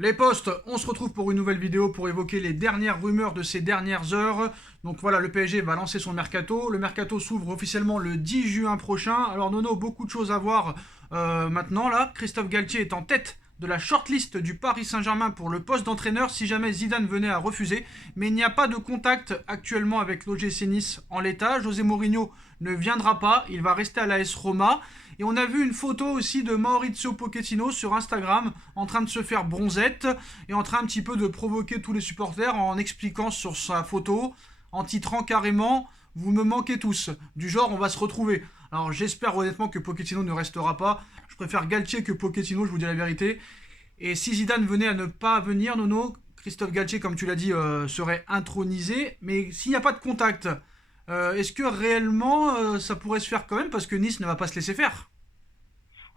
Les postes, on se retrouve pour une nouvelle vidéo pour évoquer les dernières rumeurs de ces dernières heures. Donc voilà, le PSG va lancer son mercato. Le mercato s'ouvre officiellement le 10 juin prochain. Alors Nono, beaucoup de choses à voir maintenant là. Christophe Galtier est en tête de la shortlist du Paris Saint-Germain pour le poste d'entraîneur si jamais Zidane venait à refuser. Mais il n'y a pas de contact actuellement avec l'OGC Nice en l'état. José Mourinho ne viendra pas, il va rester à l'AS Roma. Et on a vu une photo aussi de Maurizio Pochettino sur Instagram en train de se faire bronzette et en train un petit peu de provoquer tous les supporters en expliquant sur sa photo, en titrant carrément "Vous me manquez tous", du genre on va se retrouver. Alors j'espère honnêtement que Pochettino ne restera pas. Je préfère Galtier que Pochettino, je vous dis la vérité. Et si Zidane venait à ne pas venir, Nono, Christophe Galtier, comme tu l'as dit, serait intronisé. Mais s'il n'y a pas de contact, est-ce que réellement ça pourrait se faire quand même? Parce que Nice ne va pas se laisser faire.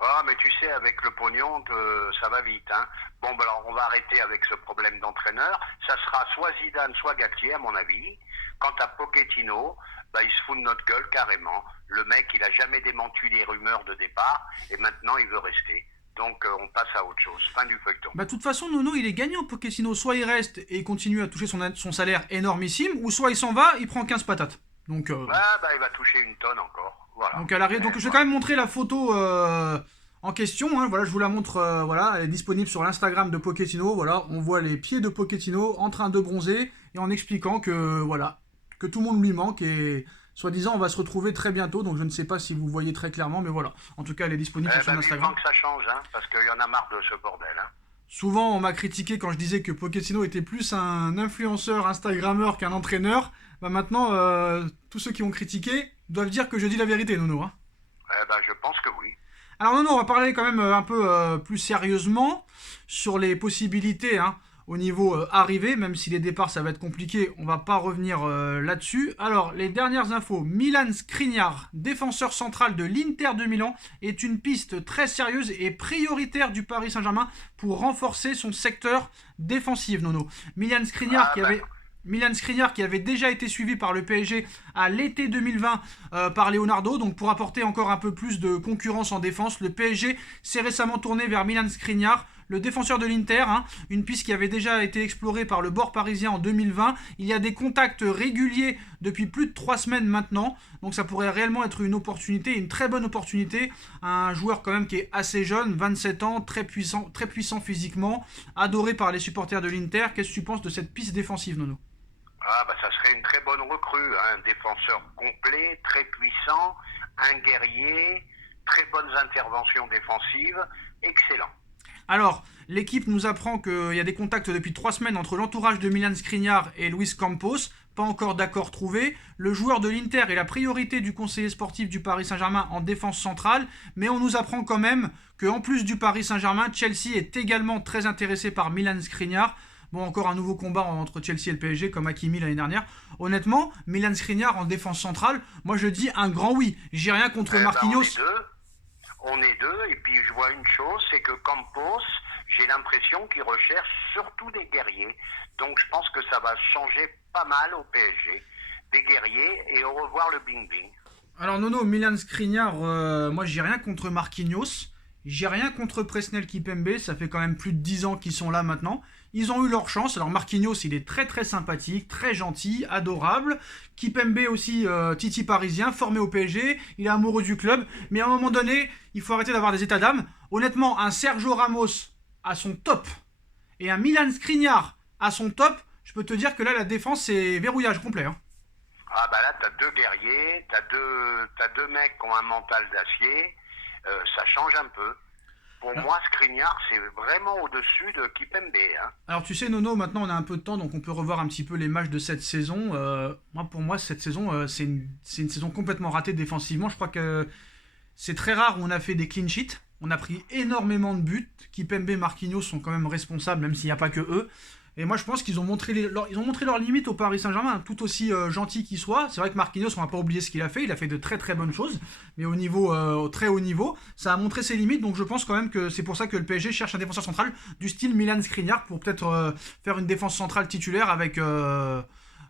Ah, mais tu sais, avec le pognon, ça va vite, hein. Bon, ben alors, on va arrêter avec ce problème d'entraîneur. Ça sera soit Zidane, soit Galtier, à mon avis. Quant à Pochettino, bah, il se fout de notre gueule carrément. Le mec, il a jamais démenti les rumeurs de départ, et maintenant, il veut rester. Donc, on passe à autre chose. Fin du feuilleton. Bah, de toute façon, Nono, il est gagnant, Pochettino. Soit il reste et il continue à toucher son salaire énormissime, ou soit il s'en va, il prend 15 patates. Donc, Ah, bah, il va toucher une tonne encore. Voilà. donc, à l'arrêt. Donc je vais quand même montrer la photo en question. Hein. Voilà, je vous la montre. Voilà, elle est disponible sur l'Instagram de Pochettino. Voilà, on voit les pieds de Pochettino en train de bronzer et en expliquant que voilà, que tout le monde lui manque et soi-disant on va se retrouver très bientôt. Donc je ne sais pas si vous voyez très clairement, mais voilà. En tout cas, elle est disponible sur son Instagram. Que ça change, hein, parce qu'il y en a marre de ce bordel, hein. Souvent, on m'a critiqué quand je disais que Pochettino était plus un influenceur, Instagrammeur qu'un entraîneur. Bah maintenant, tous ceux qui ont critiqué doivent dire que je dis la vérité, Nono. Hein. Je pense que oui. Alors Nono, on va parler quand même un peu plus sérieusement sur les possibilités hein, au niveau arrivée, même si les départs ça va être compliqué, on va pas revenir là-dessus. Alors les dernières infos, Milan Skriniar, défenseur central de l'Inter de Milan, est une piste très sérieuse et prioritaire du Paris Saint-Germain pour renforcer son secteur défensif, Nono. Milan Skriniar qui avait déjà été suivi par le PSG à l'été 2020 par Leonardo, donc pour apporter encore un peu plus de concurrence en défense, le PSG s'est récemment tourné vers Milan Skriniar, le défenseur de l'Inter, hein, une piste qui avait déjà été explorée par le bord parisien en 2020. Il y a des contacts réguliers depuis plus de 3 semaines maintenant, donc ça pourrait réellement être une opportunité, une très bonne opportunité. Un joueur quand même qui est assez jeune, 27 ans, très puissant physiquement, adoré par les supporters de l'Inter. Qu'est-ce que tu penses de cette piste défensive, Nono? Ah, bah, ça serait une très bonne recrue, hein. Un défenseur complet, très puissant, un guerrier, très bonnes interventions défensives, excellent. Alors, l'équipe nous apprend qu'il y a des contacts depuis 3 semaines entre l'entourage de Milan Skriniar et Luis Campos. Pas encore d'accord trouvé. Le joueur de l'Inter est la priorité du conseiller sportif du Paris Saint-Germain en défense centrale. Mais on nous apprend quand même qu'en plus du Paris Saint-Germain, Chelsea est également très intéressé par Milan Skriniar. Bon, encore un nouveau combat entre Chelsea et le PSG, comme Hakimi l'année dernière. Honnêtement, Milan Skriniar en défense centrale, moi je dis un grand oui. J'ai rien contre Marquinhos. On est deux, et puis je vois une chose, c'est que Campos, j'ai l'impression qu'il recherche surtout des guerriers. Donc je pense que ça va changer pas mal au PSG. Des guerriers, et au revoir le bing-bing. Alors Nono, Milan Skriniar, moi j'ai rien contre Marquinhos. J'ai rien contre Presnel Kipembe, ça fait quand même plus de 10 ans qu'ils sont là maintenant. Ils ont eu leur chance. Alors Marquinhos, il est très très sympathique, très gentil, adorable. Kipembe aussi, Titi parisien, formé au PSG. Il est amoureux du club. Mais à un moment donné, il faut arrêter d'avoir des états d'âme. Honnêtement, un Sergio Ramos à son top et un Milan Skriniar à son top, je peux te dire que là, la défense, c'est verrouillage complet. Hein. Ah bah là, t'as deux guerriers, t'as deux mecs qui ont un mental d'acier. Ça change un peu. Pour moi, Skriniar, c'est vraiment au-dessus de Kipembe. Hein. Alors tu sais Nono, maintenant on a un peu de temps, donc on peut revoir un petit peu les matchs de cette saison. Pour moi, cette saison, c'est une saison complètement ratée défensivement. Je crois que c'est très rare où on a fait des clean sheets. On a pris énormément de buts. Kipembe et Marquinhos sont quand même responsables, même s'il n'y a pas que eux. Et moi je pense qu'ils ont montré leurs limites au Paris Saint-Germain, tout aussi gentil qu'il soit. C'est vrai que Marquinhos, on va pas oublier ce qu'il a fait, il a fait de très très bonnes choses, mais au très haut niveau, ça a montré ses limites, donc je pense quand même que c'est pour ça que le PSG cherche un défenseur central du style Milan Skriniar pour peut-être faire une défense centrale titulaire avec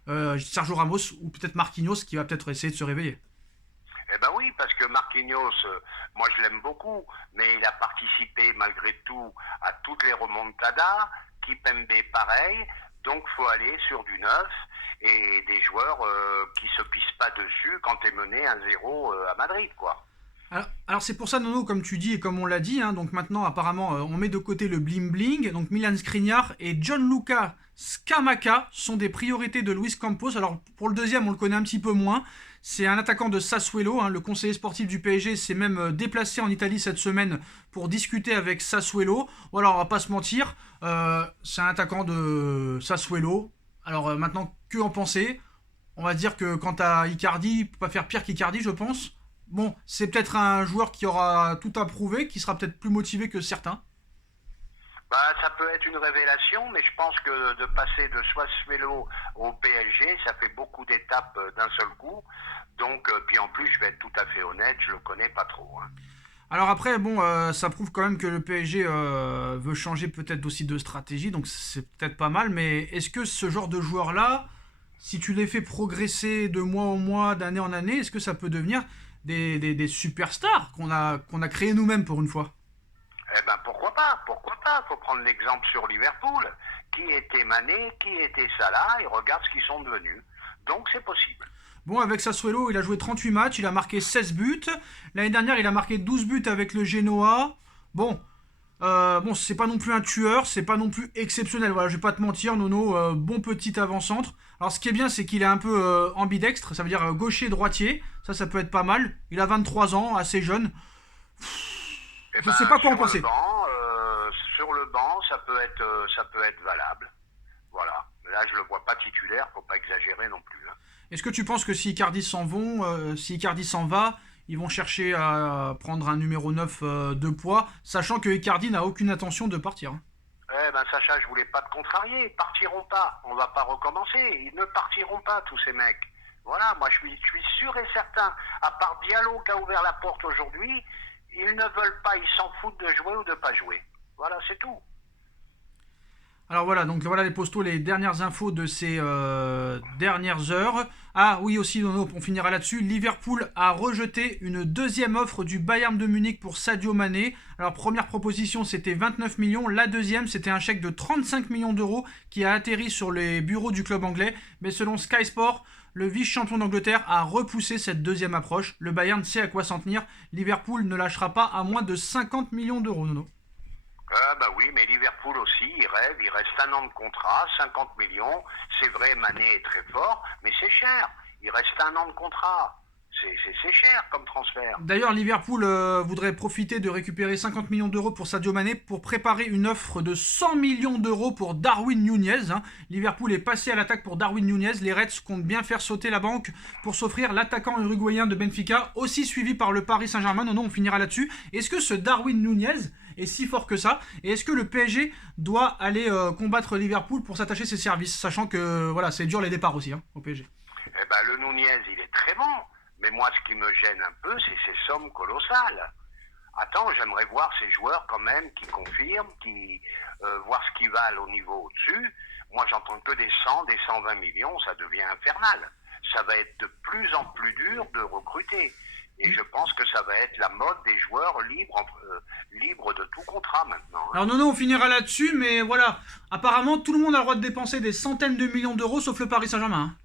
Sergio Ramos ou peut-être Marquinhos qui va peut-être essayer de se réveiller. Eh ben oui, parce que Marquinhos, moi je l'aime beaucoup, mais il a participé malgré tout à toutes les remontadas. Kipembe pareil, donc faut aller sur du neuf et des joueurs qui se pissent pas dessus quand t'es mené 1-0 à Madrid, quoi. Alors, c'est pour ça, Nono, comme tu dis et comme on l'a dit, hein, donc maintenant apparemment on met de côté le bling bling, donc Milan Skriniar et Gianluca Scamacca sont des priorités de Luis Campos. Alors pour le deuxième on le connaît un petit peu moins, c'est un attaquant de Sassuolo, hein, le conseiller sportif du PSG s'est même déplacé en Italie cette semaine pour discuter avec Sassuolo. Bon, alors on va pas se mentir, c'est un attaquant de Sassuolo, alors maintenant que en penser? On va dire que quant à Icardi, il peut pas faire pire qu'Icardi je pense. Bon, c'est peut-être un joueur qui aura tout à prouver, qui sera peut-être plus motivé que certains. Bah, ça peut être une révélation, mais je pense que de passer de Sassuolo au PSG, ça fait beaucoup d'étapes d'un seul coup. Donc, puis en plus, je vais être tout à fait honnête, je le connais pas trop, hein. Alors après, bon, ça prouve quand même que le PSG veut changer peut-être aussi de stratégie, donc c'est peut-être pas mal, mais est-ce que ce genre de joueur-là, si tu les fais progresser de mois en mois, d'année en année, est-ce que ça peut devenir des superstars qu'on a créés nous-mêmes pour une fois? Eh ben pourquoi pas, pourquoi pas. Faut prendre l'exemple sur Liverpool. Qui était Mané, qui était Salah, et regarde ce qu'ils sont devenus. Donc c'est possible. Bon, avec Sassuolo, il a joué 38 matchs, il a marqué 16 buts. L'année dernière, il a marqué 12 buts avec le Genoa. Bon, bon, c'est pas non plus un tueur, c'est pas non plus exceptionnel. Voilà, je vais pas te mentir, Nono, bon petit avant-centre. Alors, ce qui est bien, c'est qu'il est un peu ambidextre, ça veut dire gaucher-droitier. Ça peut être pas mal. Il a 23 ans, assez jeune. Eh Je sais ben, pas quoi en penser. Sur le banc, ça peut être valable. Voilà. Là, je le vois pas titulaire, faut pas exagérer non plus, hein. Est-ce que tu penses que si Icardi s'en vont, si Icardi s'en va, ils vont chercher à prendre un numéro 9 de poids, sachant que Icardi n'a aucune intention de partir, hein? Eh ben Sacha, je voulais pas te contrarier. Ils partiront pas. On va pas recommencer. Ils ne partiront pas, tous ces mecs. Voilà, moi je suis sûr et certain. À part Diallo qui a ouvert la porte aujourd'hui, ils ne veulent pas. Ils s'en foutent de jouer ou de pas jouer. Voilà, c'est tout. Alors voilà, donc voilà les postos, les dernières infos de ces dernières heures. Ah oui aussi, Nono, on finira là-dessus. Liverpool a rejeté une deuxième offre du Bayern de Munich pour Sadio Mané. Alors première proposition c'était 29 millions, la deuxième c'était un chèque de 35 millions d'euros qui a atterri sur les bureaux du club anglais. Mais selon Sky Sport, le vice-champion d'Angleterre a repoussé cette deuxième approche. Le Bayern sait à quoi s'en tenir. Liverpool ne lâchera pas à moins de 50 millions d'euros, Nono. Ah bah oui, mais Liverpool aussi, il rêve, il reste un an de contrat, 50 millions. C'est vrai, Mané est très fort, mais c'est cher. Il reste un an de contrat. C'est cher comme transfert. D'ailleurs, Liverpool voudrait profiter de récupérer 50 millions d'euros pour Sadio Mané pour préparer une offre de 100 millions d'euros pour Darwin Nunez, hein. Liverpool est passé à l'attaque pour Darwin Nunez. Les Reds comptent bien faire sauter la banque pour s'offrir l'attaquant uruguayen de Benfica, aussi suivi par le Paris Saint-Germain. Non, on finira là-dessus. Est-ce que ce Darwin Nunez est si fort que ça? Et est-ce que le PSG doit aller combattre Liverpool pour s'attacher ses services, sachant que voilà, c'est dur les départs aussi, hein, au PSG? Eh ben le Nunez, il est très bon. Mais moi, ce qui me gêne un peu, c'est ces sommes colossales. Attends, j'aimerais voir ces joueurs quand même qui confirment, qui voir ce qu'ils valent au niveau au-dessus. Moi, j'entends que des 100, des 120 millions, ça devient infernal. Ça va être de plus en plus dur de recruter. Et je pense que ça va être la mode des joueurs libres de tout contrat maintenant, hein. Alors non, on finira là-dessus, mais voilà, apparemment tout le monde a le droit de dépenser des centaines de millions d'euros, sauf le Paris Saint-Germain, hein.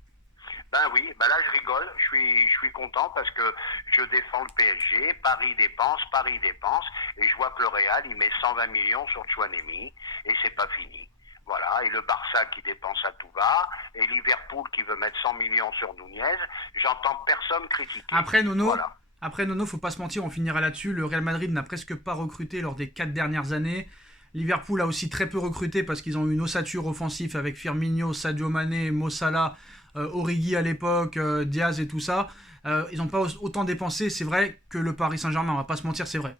Ben oui, ben là je rigole, je suis content parce que je défends le PSG, Paris dépense, et je vois que le Real il met 120 millions sur Chouanemi, et c'est pas fini. Voilà, et le Barça qui dépense à tout va, et Liverpool qui veut mettre 100 millions sur Nunez, j'entends personne critiquer. Voilà. Après Nono, faut pas se mentir, on finira là-dessus. Le Real Madrid n'a presque pas recruté lors des 4 dernières années. Liverpool a aussi très peu recruté parce qu'ils ont eu une ossature offensive avec Firmino, Sadio Mané, Mo Salah, Origi à l'époque, Diaz et tout ça. Ils n'ont pas autant dépensé, c'est vrai, que le Paris Saint-Germain, on va pas se mentir, c'est vrai.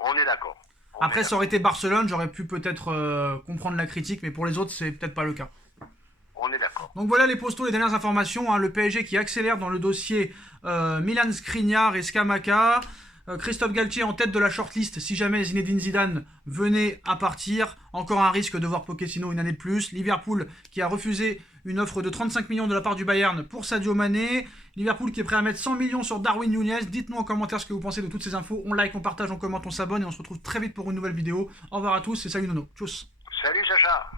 On est d'accord. Après, ça aurait été Barcelone, j'aurais pu peut-être comprendre la critique, mais pour les autres, c'est peut-être pas le cas. On est d'accord. Donc voilà les postos, les dernières informations, hein. Le PSG qui accélère dans le dossier Milan Skriniar et Scamacca. Christophe Galtier en tête de la shortlist si jamais Zinedine Zidane venait à partir. Encore un risque de voir Pochettino une année de plus. Liverpool qui a refusé une offre de 35 millions de la part du Bayern pour Sadio Mané. Liverpool qui est prêt à mettre 100 millions sur Darwin Núñez. Dites-nous en commentaire ce que vous pensez de toutes ces infos. On like, on partage, on commente, on s'abonne et on se retrouve très vite pour une nouvelle vidéo. Au revoir à tous et salut Nono. Tchuss. Salut Sacha.